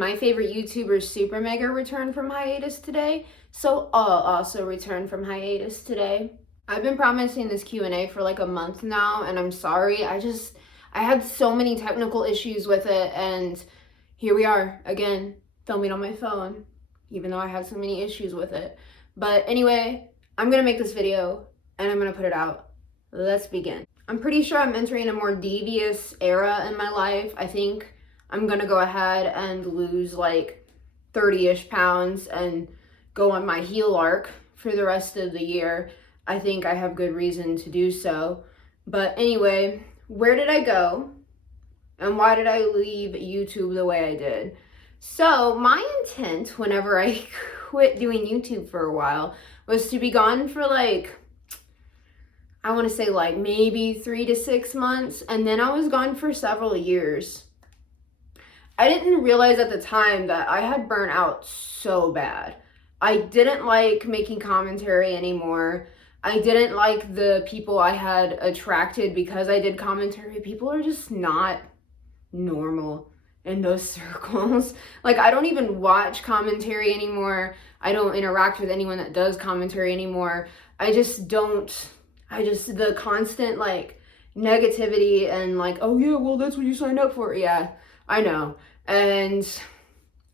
My favorite YouTuber, Super Mega, returned from hiatus today, so I'll also return from hiatus today. I've been promising this Q&A for like a month now, and I'm sorry. I had so many technical issues with it, and here we are again, filming on my phone, even though I had so many issues with it. But anyway, I'm gonna make this video, and I'm gonna put it out. Let's begin. I'm pretty sure I'm entering a more devious era in my life. I think I'm gonna go ahead and lose like 30-ish pounds and go on my heel arc for the rest of the year. I think I have good reason to do so. But anyway, where did I go? And why did I leave YouTube the way I did? So my intent whenever I quit doing YouTube for a while was to be gone for like, I want to say like maybe 3 to 6 months, and then I was gone for several years. I didn't realize at the time that I had burnt out so bad. I didn't like making commentary anymore. I didn't like the people I had attracted because I did commentary. People are just not normal in those circles. Like, I don't even watch commentary anymore. I don't interact with anyone that does commentary anymore. The constant like negativity and like, oh yeah, well that's what you signed up for. Yeah, I know. And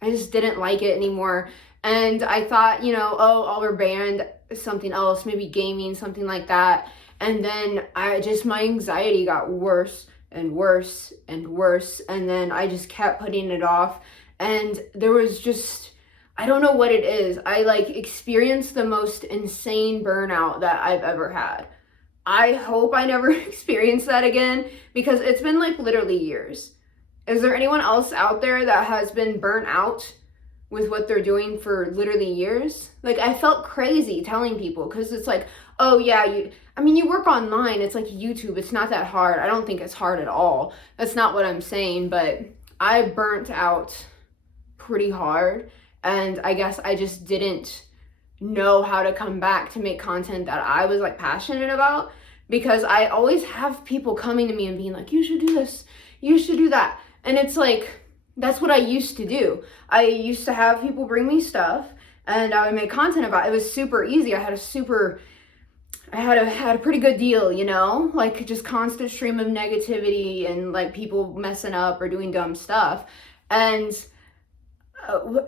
I just didn't like it anymore. And I thought, oh, I'll rebrand something else, maybe gaming, something like that. And then my anxiety got worse and worse and worse. And then I just kept putting it off. And there was just, I don't know what it is. I like experienced the most insane burnout that I've ever had. I hope I never experience that again, because it's been like literally years. Is there anyone else out there that has been burnt out with what they're doing for literally years? Like, I felt crazy telling people, because it's like, oh yeah, you work online, it's like YouTube, it's not that hard. I don't think it's hard at all. That's not what I'm saying, but I burnt out pretty hard, and I guess I just didn't know how to come back to make content that I was like passionate about, because I always have people coming to me and being like, you should do this, you should do that. And it's like, that's what I used to do. I used to have people bring me stuff and I would make content about it. It was super easy. I had a pretty good deal, like just constant stream of negativity and like people messing up or doing dumb stuff. And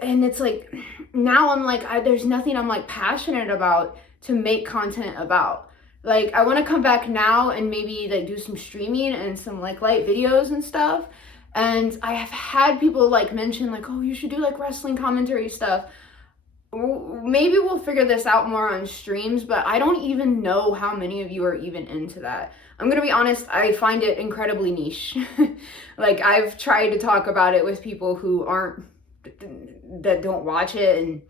it's like, now I'm like, there's nothing I'm like passionate about to make content about. Like, I want to come back now and maybe like do some streaming and some like light videos and stuff. And I have had people like mention like, oh, you should do like wrestling commentary stuff. Maybe we'll figure this out more on streams, but I don't even know how many of you are even into that. I'm gonna be honest, I find it incredibly niche. Like, I've tried to talk about it with people who that don't watch it, and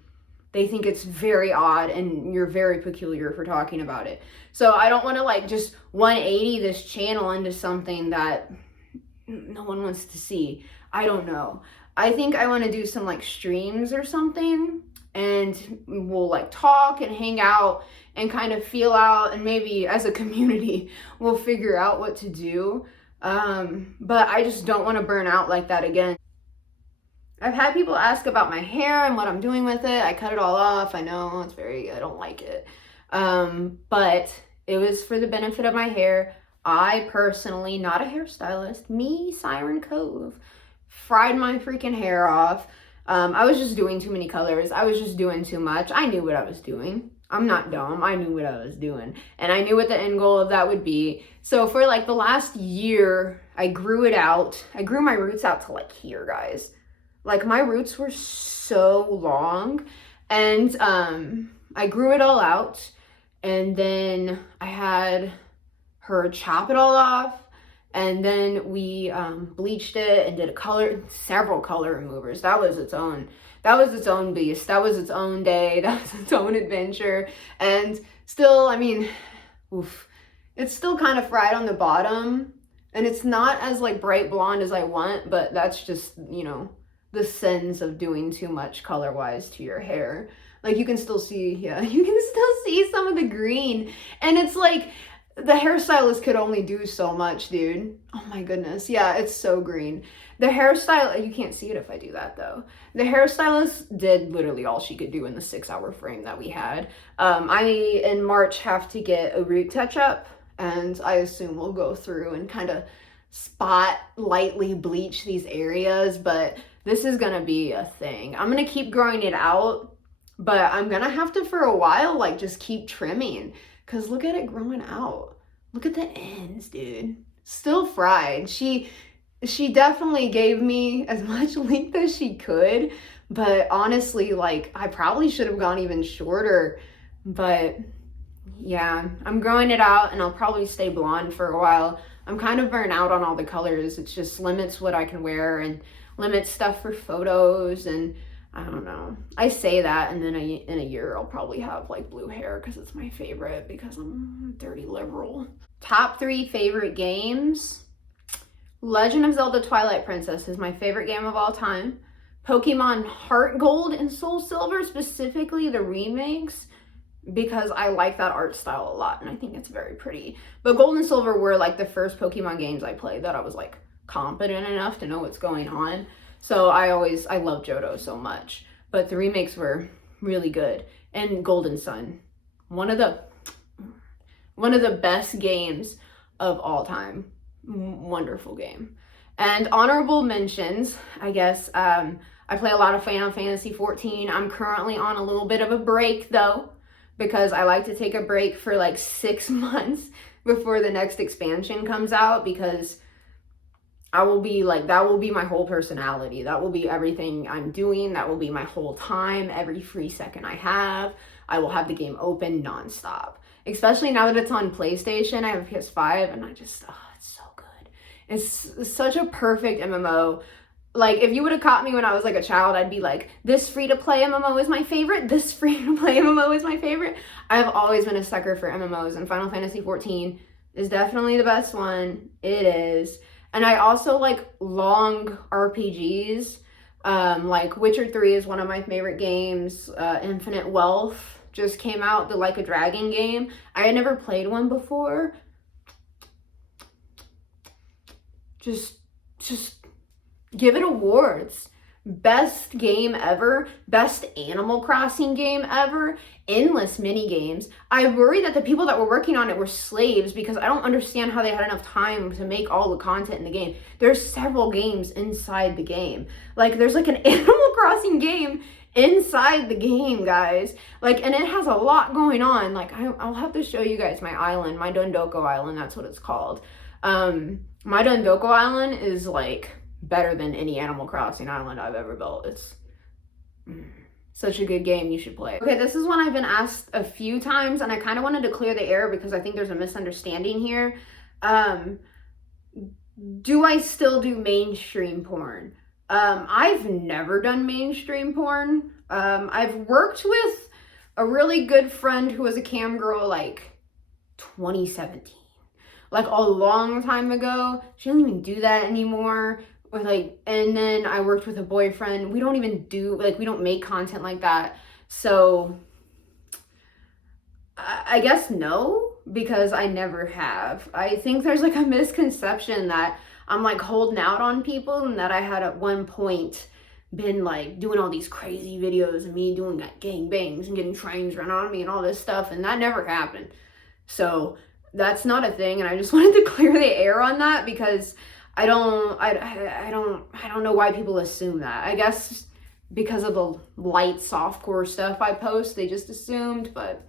they think it's very odd and you're very peculiar for talking about it. So I don't want to like just 180 this channel into something that no one wants to see. I don't know. I think I want to do some like streams or something, and we'll like talk and hang out and kind of feel out, and maybe as a community we'll figure out what to do. But I just don't want to burn out like that again. I've had people ask about my hair and what I'm doing with it. I cut it all off. I know I don't like it. But it was for the benefit of my hair. I personally, not a hairstylist, me, Siren Cove, fried my freaking hair off. I was just doing too many colors. I was just doing too much. I knew what I was doing. I'm not dumb. I knew what I was doing. And I knew what the end goal of that would be. So for like the last year, I grew it out. I grew my roots out to like here, guys. Like, my roots were so long, and I grew it all out, and then I had her chop it all off, and then we bleached it and did several color removers. That was its own beast. That was its own day. That was its own adventure. And still, it's still kind of fried on the bottom, and it's not as like bright blonde as I want, but that's just, the sins of doing too much color wise to your hair. Like, you can still see, you can still see some of the green, and it's like, the hairstylist could only do so much, dude. Oh my goodness. Yeah, it's so green. The hairstyle, you can't see it if I do that though. The hairstylist did literally all she could do in the 6-hour frame that we had. I, in March, have to get a root touch up, and I assume we'll go through and kind of spot lightly bleach these areas, but this is gonna be a thing. I'm gonna keep growing it out, but I'm gonna have to, for a while, like, just keep trimming, because look at it growing out. Look at the ends, dude. Still fried. She definitely gave me as much length as she could, but honestly, like, I probably should have gone even shorter. But yeah, I'm growing it out, and I'll probably stay blonde for a while. I'm kind of burnt out on all the colors. It just limits what I can wear and limits stuff for photos, and I don't know. I say that, and then in a year I'll probably have like blue hair because it's my favorite, because I'm a dirty liberal. Top 3 favorite games. Legend of Zelda Twilight Princess is my favorite game of all time. Pokemon Heart Gold and Soul Silver, specifically the remakes, because I like that art style a lot and I think it's very pretty. But Gold and Silver were like the first Pokemon games I played that I was like competent enough to know what's going on. So I love Johto so much. But the remakes were really good. And Golden Sun, one of the best games of all time. Wonderful game. And honorable mentions, I guess, I play a lot of Final Fantasy 14. I'm currently on a little bit of a break though, because I like to take a break for like 6 months before the next expansion comes out, because I will be like, that will be my whole personality. That will be everything I'm doing. That will be my whole time. Every free second I have, I will have the game open nonstop. Especially now that it's on PlayStation. I have a PS5 and it's so good. It's such a perfect MMO. Like, if you would have caught me when I was like a child, I'd be like, this free-to-play MMO is my favorite. This free-to-play MMO is my favorite. I've always been a sucker for MMOs, and Final Fantasy 14 is definitely the best one. It is. And I also like long RPGs. Like Witcher 3 is one of my favorite games. Infinite Wealth just came out, the Like a Dragon game. I had never played one before. Just give it awards. Best game ever, best Animal Crossing game ever, endless mini games. I worry that the people that were working on it were slaves, because I don't understand how they had enough time to make all the content in the game. There's several games inside the game. Like, there's like an Animal Crossing game inside the game, guys. Like, and it has a lot going on. Like, I'll have to show you guys my island, my Dondoko Island, that's what it's called. My Dondoko Island is like better than any Animal Crossing island I've ever built. It's such a good game. You should play. Okay, this is one I've been asked a few times, and I kind of wanted to clear the air because I think there's a misunderstanding here. Do I still do mainstream porn? I've never done mainstream porn. I've worked with a really good friend who was a cam girl like 2017. Like a long time ago. She doesn't even do that anymore. Or like, and then I worked with a boyfriend. We don't even do, like, we don't make content like that. So I guess no, because I never have. I think there's like a misconception that I'm like holding out on people, and that I had at one point been like doing all these crazy videos of me doing like gangbangs and getting trains run on me and all this stuff, and that never happened. So that's not a thing, and I just wanted to clear the air on that, because I don't know why people assume that. I guess because of the light softcore stuff I post, they just assumed. But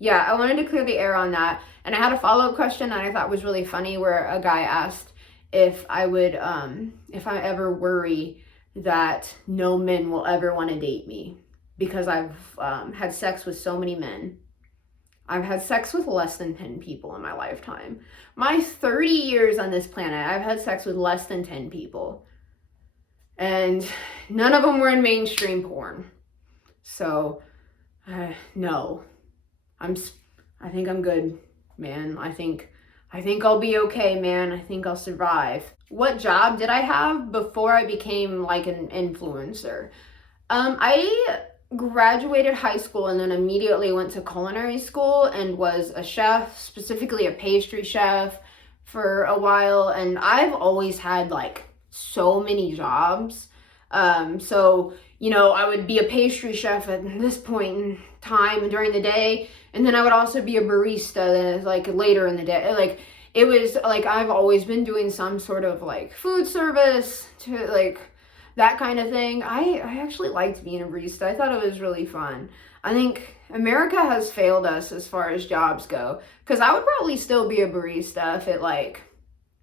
yeah, I wanted to clear the air on that. And I had a follow-up question that I thought was really funny, where a guy asked if I would, if I ever worry that no men will ever want to date me, because I've had sex with so many men. I've had sex with less than 10 people in my lifetime. My 30 years on this planet, I've had sex with less than 10 people. And none of them were in mainstream porn. So, no. I think I'm good, man. I think I'll be okay, man. I think I'll survive. What job did I have before I became like an influencer? I graduated high school and then immediately went to culinary school and was a chef, specifically a pastry chef for a while. And I've always had like so many jobs. So, you know, I would be a pastry chef at this point in time during the day. And then I would also be a barista like later in the day. Like it was like I've always been doing some sort of like food service to like that kind of thing. I actually liked being a barista. I thought it was really fun. I think America has failed us as far as jobs go, because I would probably still be a barista if it like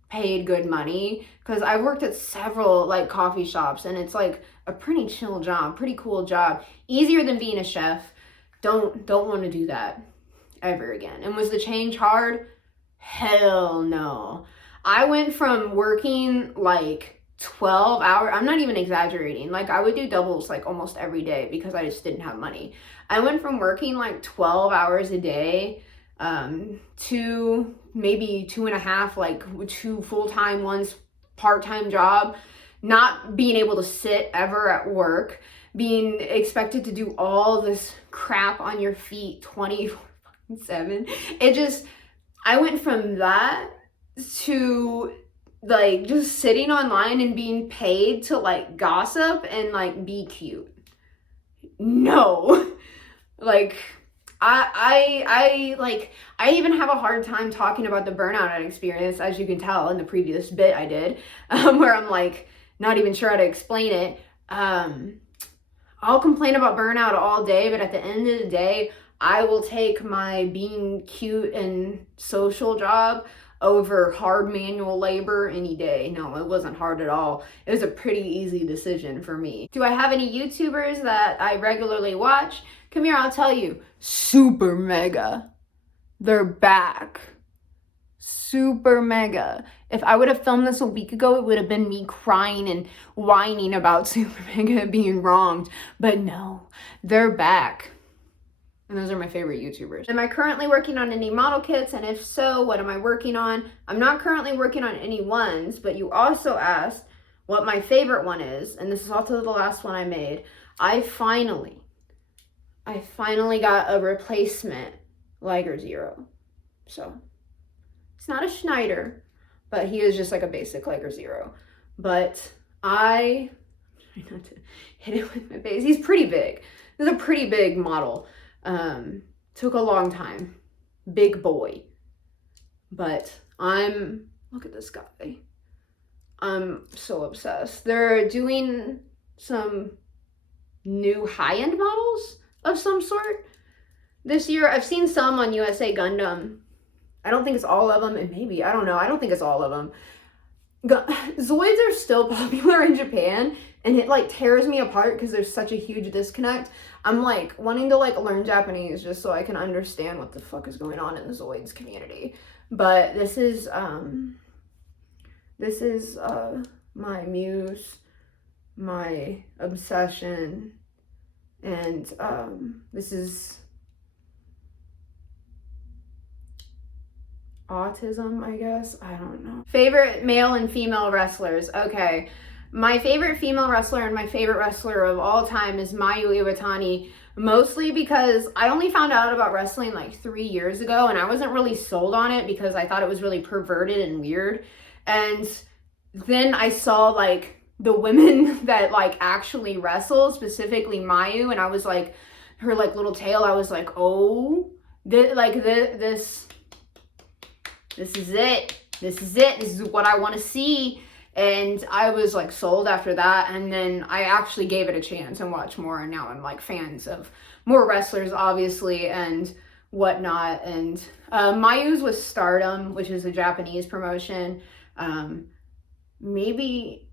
paid good money, because I worked at several like coffee shops and it's like a pretty chill job, pretty cool job, easier than being a chef. Don't want to do that ever again. And was the change hard? Hell no. I went from working like 12 hours, I'm not even exaggerating, like I would do doubles like almost every day because I just didn't have money. I went from working like 12 hours a day to maybe 2.5, like 2 full-time ones, part-time job, not being able to sit ever at work, being expected to do all this crap on your feet 24/7. I went from that to like just sitting online and being paid to like gossip and like be cute. No. Like I even have a hard time talking about the burnout experience, as you can tell in the previous bit I did, where I'm like not even sure how to explain it. I'll complain about burnout all day, but at the end of the day, I will take my being cute and social job over hard manual labor any day. No, it wasn't hard at all. It was a pretty easy decision for me. Do I have any YouTubers that I regularly watch? Come here, I'll tell you. Super mega. They're back. Super mega. If I would have filmed this a week ago, it would have been me crying and whining about Super mega being wronged. But no, they're back. And those are my favorite YouTubers. Am I currently working on any model kits? And if so, what am I working on? I'm not currently working on any ones, but you also asked what my favorite one is. And this is also the last one I made. I finally got a replacement Liger Zero. So it's not a Schneider, but he is just like a basic Liger Zero. But I try not to hit it with my face. He's pretty big. This is a pretty big model. Took a long time. Big boy. But look at this guy. I'm so obsessed. They're doing some new high-end models of some sort this year. I've seen some on USA Gundam. I don't think it's all of them, and maybe, I don't know. I don't think it's all of them. Zoids are still popular in Japan, and it like tears me apart because there's such a huge disconnect. I'm like wanting to like learn Japanese just so I can understand what the fuck is going on in the Zoids community. But this is my muse, my obsession, and this is autism, I guess. I don't know. Favorite male and female wrestlers. Okay. My favorite female wrestler and my favorite wrestler of all time is Mayu Iwatani, mostly because I only found out about wrestling like 3 years ago, and I wasn't really sold on it because I thought it was really perverted and weird. And then I saw like the women that like actually wrestle, specifically Mayu, and I was like, her like little tail, I was like, oh, this is it. This is what I want to see. And I was like sold after that. And then I actually gave it a chance and watched more. And now I'm like fans of more wrestlers, obviously, and whatnot. And Mayu's was Stardom, which is a Japanese promotion. Maybe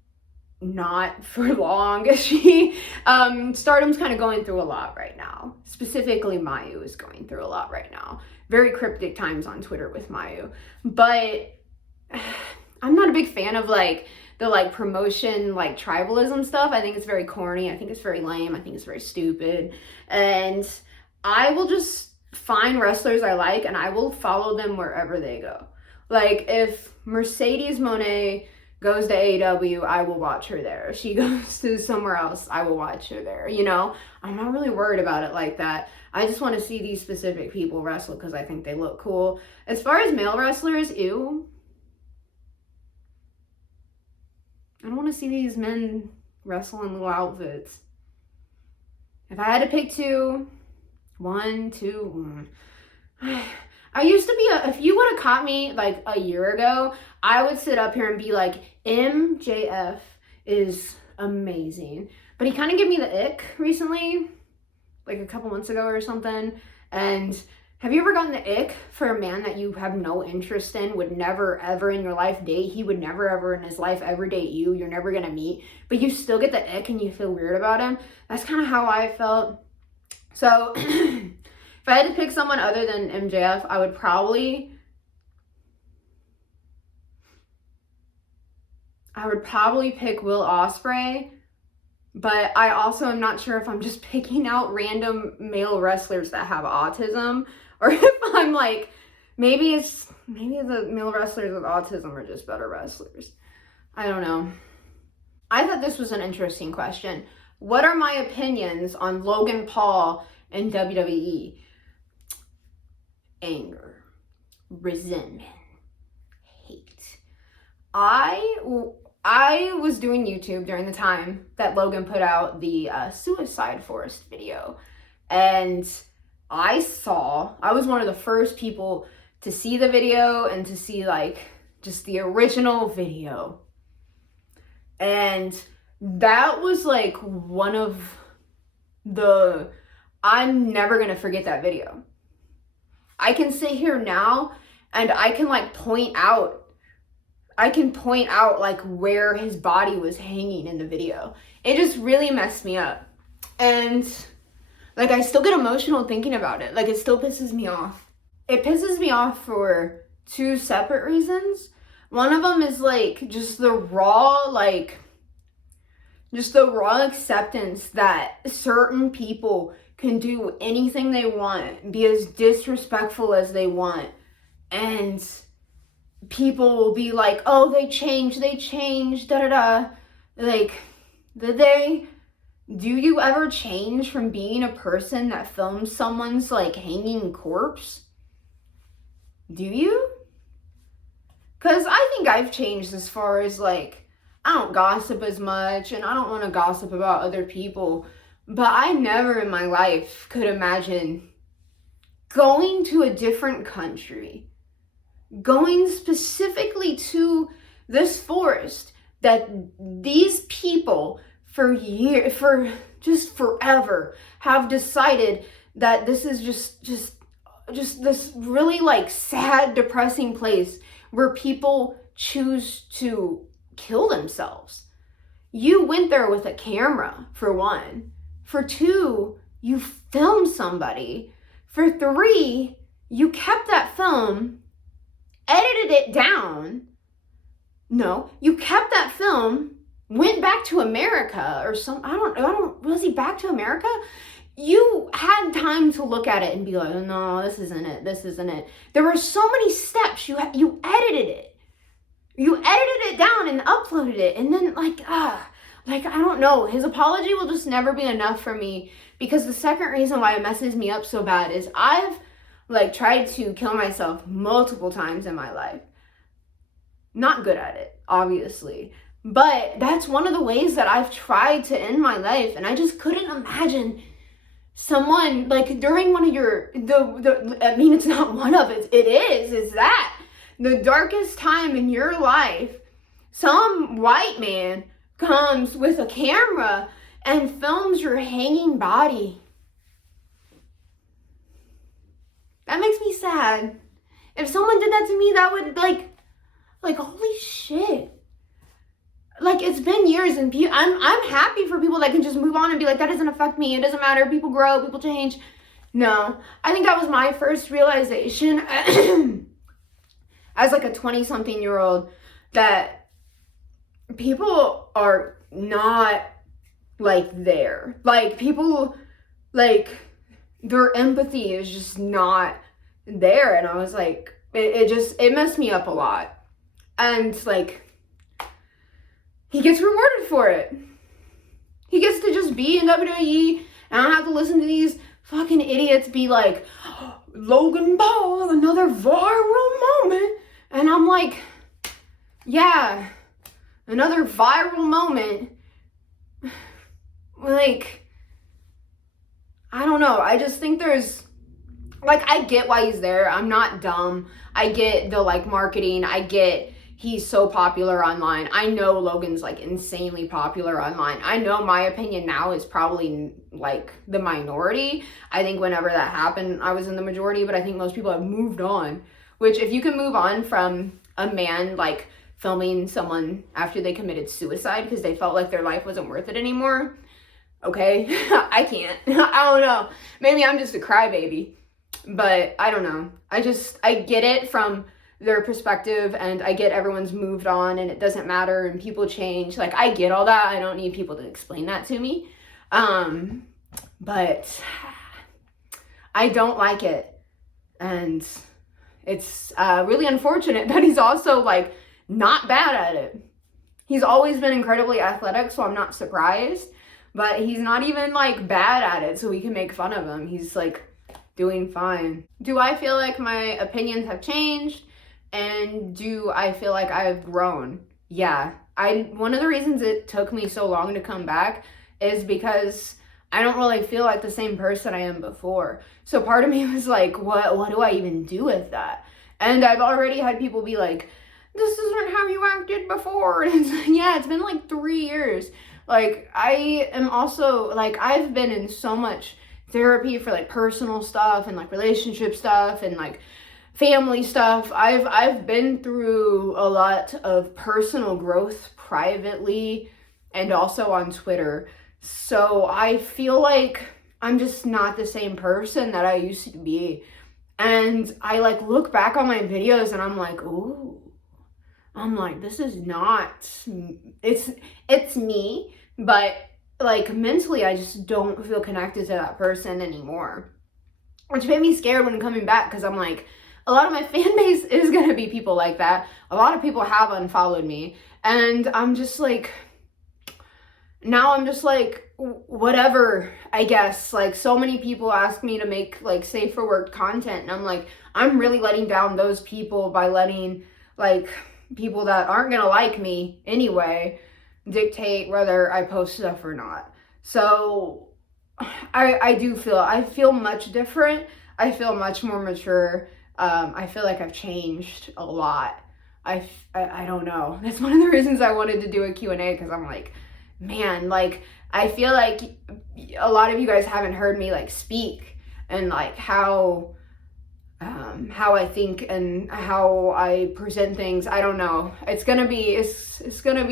not for long. Stardom's kind of going through a lot right now. Specifically, Mayu is going through a lot right now. Very cryptic times on Twitter with Mayu. But I'm not a big fan of like the like promotion, like tribalism stuff. I think it's very corny. I think it's very lame. I think it's very stupid. And I will just find wrestlers I like and I will follow them wherever they go. Like if Mercedes Moné goes to AEW, I will watch her there. If she goes to somewhere else, I will watch her there. You know, I'm not really worried about it like that. I just want to see these specific people wrestle because I think they look cool. As far as male wrestlers, ew. I don't want to see these men wrestle in little outfits. If I had to pick one, two, I used to be if you would have caught me like a year ago, I would sit up here and be like, MJF is amazing. But he kind of gave me the ick recently, like a couple months ago or something. And have you ever gotten the ick for a man that you have no interest in, would never ever in your life date? He would never ever in his life ever date you. You're never going to meet, but you still get the ick and you feel weird about him. That's kind of how I felt. So if I had to pick someone other than MJF, I would probably pick Will Ospreay. But I also am not sure if I'm just picking out random male wrestlers that have autism, or if I'm like, maybe the male wrestlers with autism are just better wrestlers. I don't know. I thought this was an interesting question. What are my opinions on Logan Paul and WWE? Anger, resentment, hate. I was doing YouTube during the time that Logan put out the Suicide Forest video, and I was one of the first people to see the video and to see like just the original video. And that was like one of I'm never gonna forget that video. I can sit here now and I can point out like where his body was hanging in the video. It just really messed me up. And like I still get emotional thinking about it. Like it still pisses me off. It pisses me off for two separate reasons. One of them is like just the raw acceptance that certain people can do anything they want, be as disrespectful as they want, and people will be like, oh, they changed, da-da-da. Like, do you ever change from being a person that films someone's like hanging corpse? Do you? Because I think I've changed as far as like, I don't gossip as much and I don't want to gossip about other people, but I never in my life could imagine going to a different country, going specifically to this forest that these people for just forever have decided that this is just this really like sad, depressing place where people choose to kill themselves. You went there with a camera, for one. For two, you filmed somebody. For three, you kept that film, edited it down. No, you kept that film, went back to America or was he back to America? You had time to look at it and be like, no, this isn't it. There were so many steps. You edited it. You edited it down and uploaded it. And then I don't know. His apology will just never be enough for me, because the second reason why it messes me up so bad is I've tried to kill myself multiple times in my life. Not good at it, obviously. But that's one of the ways that I've tried to end my life. And I just couldn't imagine someone during one of it's not one of it. It's that the darkest time in your life, some white man comes with a camera and films your hanging body. That makes me sad. If someone did that to me, that would holy shit. It's been years and I'm happy for people that can just move on and be like, that doesn't affect me. It doesn't matter. People grow, people change. No, I think that was my first realization as a 20-something-year-old, that people are not there. People, their empathy is just not there. And I was like, it messed me up a lot. And he gets rewarded for it. He gets to just be in WWE, and I don't have to listen to these fucking idiots be like, Logan Paul, another viral moment. And I'm like, yeah, another viral moment. Like, I don't know. I just think there's, like, I get why he's there. I'm not dumb. I get the, like, marketing. I get he's so popular online. I know Logan's, like, insanely popular online. I know my opinion now is probably, like, the minority. I think whenever that happened, I was in the majority, but I think most people have moved on. Which, if you can move on from a man, like, filming someone after they committed suicide because they felt like their life wasn't worth it anymore, okay? I can't. I don't know. Maybe I'm just a crybaby. But I don't know. I get it from their perspective, and I get everyone's moved on and it doesn't matter and people change. Like, I get all that. I don't need people to explain that to me. But I don't like it. And it's really unfortunate that he's also, like, not bad at it. He's always been incredibly athletic, so I'm not surprised. But he's not even, like, bad at it, so we can make fun of him. He's, like, doing fine. Do I feel like my opinions have changed? And do I feel like I've grown? Yeah. One of the reasons it took me so long to come back is because I don't really feel like the same person I am before. So part of me was like, what do I even do with that? And I've already had people be like, this isn't how you acted before. And it's, yeah, it's been like 3 years. Like, I am also, like, I've been in so much therapy for, like, personal stuff and, like, relationship stuff and, like, family stuff. I've been through a lot of personal growth privately and also on Twitter. So I feel like I'm just not the same person that I used to be. And I, like, look back on my videos and I'm like, ooh. I'm like, this is not, it's me, but, like, mentally I just don't feel connected to that person anymore. Which made me scared when coming back, because I'm like, a lot of my fan base is going to be people like that. A lot of people have unfollowed me. And I'm just like, now I'm just like, whatever, I guess. Like, so many people ask me to make, like, safe for work content. And I'm like, I'm really letting down those people by letting, like, people that aren't going to like me anyway dictate whether I post stuff or not. So I feel much different. I feel much more mature. I feel like I've changed a lot. I don't know. That's one of the reasons I wanted to do a Q&A, because I'm like, man, like, I feel like a lot of you guys haven't heard me, like, speak and, like, how I think and how I present things. I don't know. It's gonna be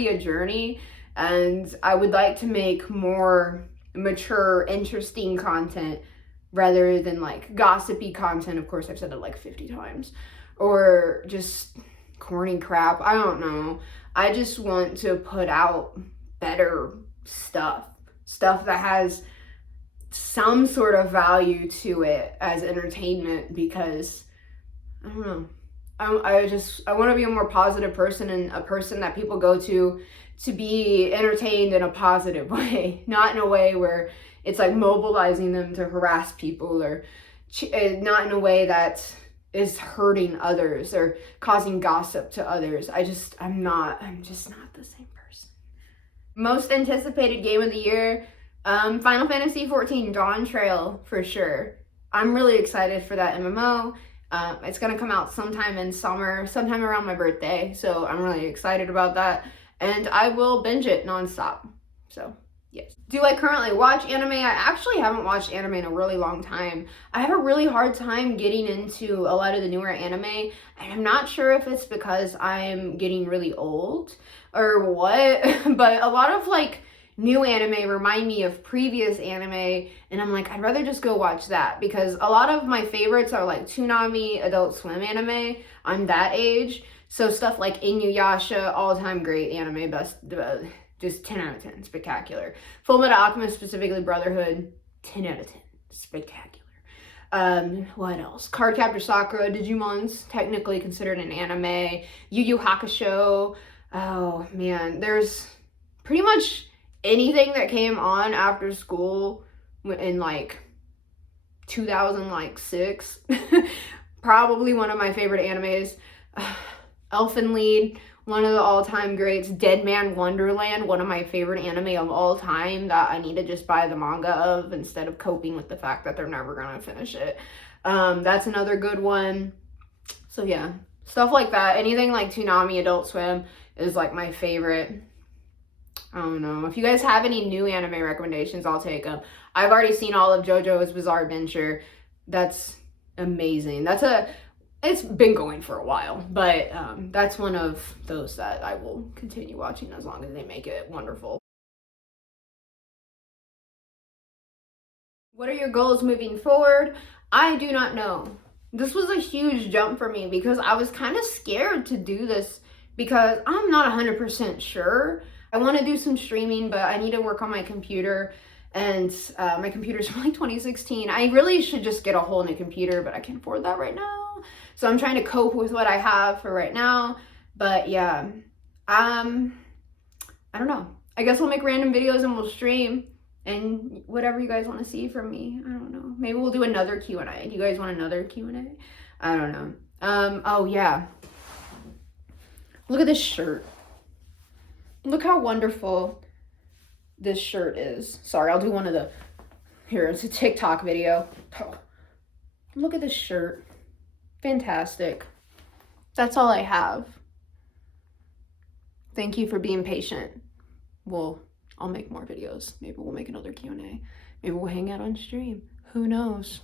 a journey, and I would like to make more mature, interesting content rather than, like, gossipy content. Of course, I've said it like 50 times, or just corny crap. I don't know. I just want to put out better stuff that has some sort of value to it as entertainment, because I don't know. I want to be a more positive person, and a person that people go to be entertained in a positive way, not in a way where it's like mobilizing them to harass people, or not in a way that is hurting others or causing gossip to others. I'm just not the same person. Most anticipated game of the year, Final Fantasy XIV Dawntrail, for sure. I'm really excited for that MMO. It's gonna come out sometime in summer, sometime around my birthday, so I'm really excited about that. And I will binge it nonstop. So, yes. Do I currently watch anime? I actually haven't watched anime in a really long time. I have a really hard time getting into a lot of the newer anime, and I'm not sure if it's because I'm getting really old or what, but a lot of, like, new anime remind me of previous anime, and I'm like, I'd rather just go watch that, because a lot of my favorites are, like, Toonami, Adult Swim anime. I'm that age. So stuff like Inuyasha, all-time great anime, best, just 10 out of 10, spectacular. Fullmetal Alchemist, specifically Brotherhood, 10 out of 10, spectacular. What else? Cardcaptor Sakura, Digimon's technically considered an anime. Yu Yu Hakusho. Oh man, there's pretty much anything that came on after school in like 2006. Probably one of my favorite animes. Elfen Lied, one of the all-time greats. Dead Man Wonderland, one of my favorite anime of all time that I need to just buy the manga of instead of coping with the fact that they're never gonna finish it. That's another good one. So yeah, stuff like that. Anything like Toonami, Adult Swim is like my favorite. I don't know. If you guys have any new anime recommendations, I'll take them. I've already seen all of JoJo's Bizarre Adventure. That's amazing. It's been going for a while, but that's one of those that I will continue watching as long as they make it wonderful. What are your goals moving forward? I do not know. This was a huge jump for me because I was kind of scared to do this because I'm not 100% sure. I want to do some streaming, but I need to work on my computer, and my computer's from like 2016. I really should just get a whole new computer, but I can't afford that right now. So I'm trying to cope with what I have for right now. But yeah, I don't know. I guess we'll make random videos and we'll stream and whatever you guys want to see from me. I don't know. Maybe we'll do another Q&A. Do you guys want another Q&A? I don't know. Oh yeah. Look at this shirt. Look how wonderful this shirt is. Sorry, I'll do one of the, here, it's a TikTok video. Oh, look at this shirt. Fantastic. That's all I have. Thank you for being patient. I'll make more videos. Maybe we'll make another Q&A. Maybe we'll hang out on stream. Who knows?